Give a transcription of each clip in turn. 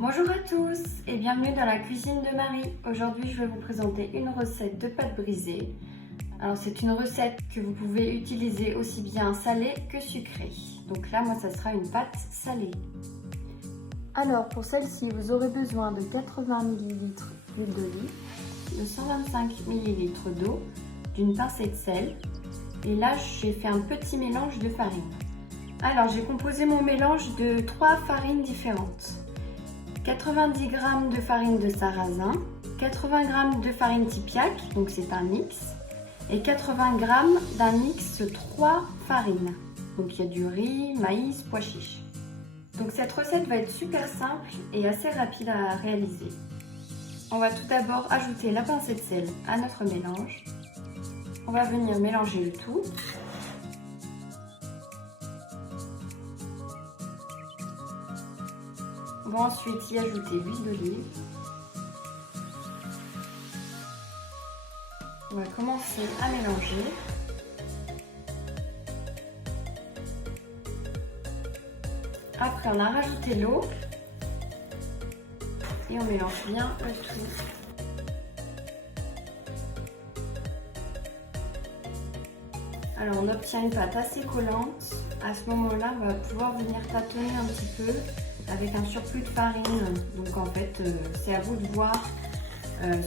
Bonjour à tous et bienvenue dans la cuisine de Marie. Aujourd'hui, je vais vous présenter une recette de pâtes brisées. Alors, c'est une recette que vous pouvez utiliser aussi bien salée que sucrée. Donc là, moi, ça sera une pâte salée. Alors, pour celle-ci, vous aurez besoin de 80 ml d'huile d'olive, de 125 ml d'eau, d'une pincée de sel. Et là, j'ai fait un petit mélange de farine. Alors, j'ai composé mon mélange de 3 farines différentes. 90 g de farine de sarrasin, 80 g de farine Tipiak, donc c'est un mix, et 80 g d'un mix 3 farines. Donc il y a du riz, maïs, pois chiches. Donc cette recette va être super simple et assez rapide à réaliser. On va tout d'abord ajouter la pincée de sel à notre mélange. On va venir mélanger le tout. On va ensuite y ajouter l'huile d'olive. On va commencer à mélanger. Après, on a rajouté l'eau et on mélange bien le tout. Alors, on obtient une pâte assez collante. À ce moment-là, on va pouvoir venir tâtonner un petit peu avec un surplus de farine. Donc en fait, c'est à vous de voir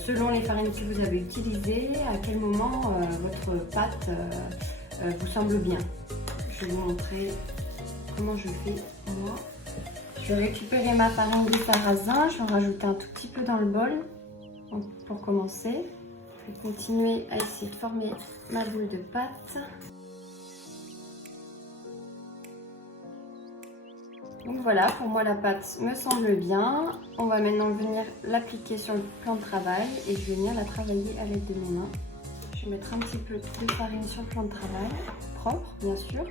selon les farines que vous avez utilisées, à quel moment votre pâte vous semble bien. Je vais vous montrer comment je fais moi. Je vais récupérer ma farine de sarrasin, je vais en rajouter un tout petit peu dans le bol pour commencer. Je vais continuer à essayer de former ma boule de pâte. Donc voilà, pour moi la pâte me semble bien. On va maintenant venir l'appliquer sur le plan de travail et je vais venir la travailler à l'aide de mes mains. Je vais mettre un petit peu de farine sur le plan de travail, propre bien sûr.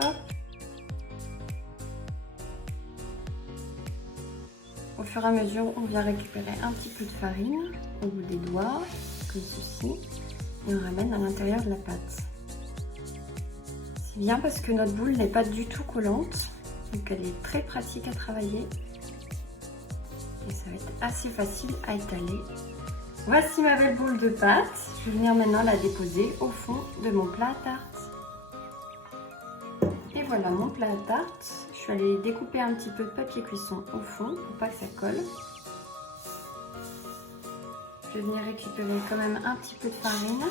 Hop. Au fur et à mesure, on vient récupérer un petit peu de farine au bout des doigts, comme ceci. Et on ramène à l'intérieur de la pâte. C'est bien parce que notre boule n'est pas du tout collante, donc elle est très pratique à travailler et ça va être assez facile à étaler. Voici ma belle boule de pâte. Je vais venir maintenant la déposer au fond de mon plat à tarte. Et voilà mon plat à tarte. Je suis allée découper un petit peu de papier cuisson au fond pour pas que ça colle. Je vais venir récupérer quand même un petit peu de farine.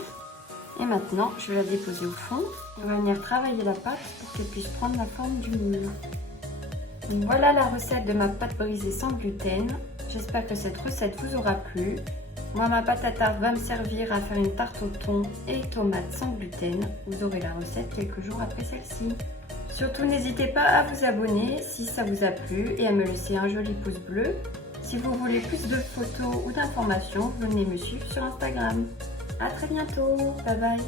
Et maintenant, je vais la déposer au fond. On va venir travailler la pâte pour qu'elle puisse prendre la forme du moule. Donc voilà la recette de ma pâte brisée sans gluten. J'espère que cette recette vous aura plu. Moi, ma pâte à tarte va me servir à faire une tarte au thon et tomates sans gluten. Vous aurez la recette quelques jours après celle-ci. Surtout, n'hésitez pas à vous abonner si ça vous a plu et à me laisser un joli pouce bleu. Si vous voulez plus de photos ou d'informations, venez me suivre sur Instagram. À très bientôt, bye bye.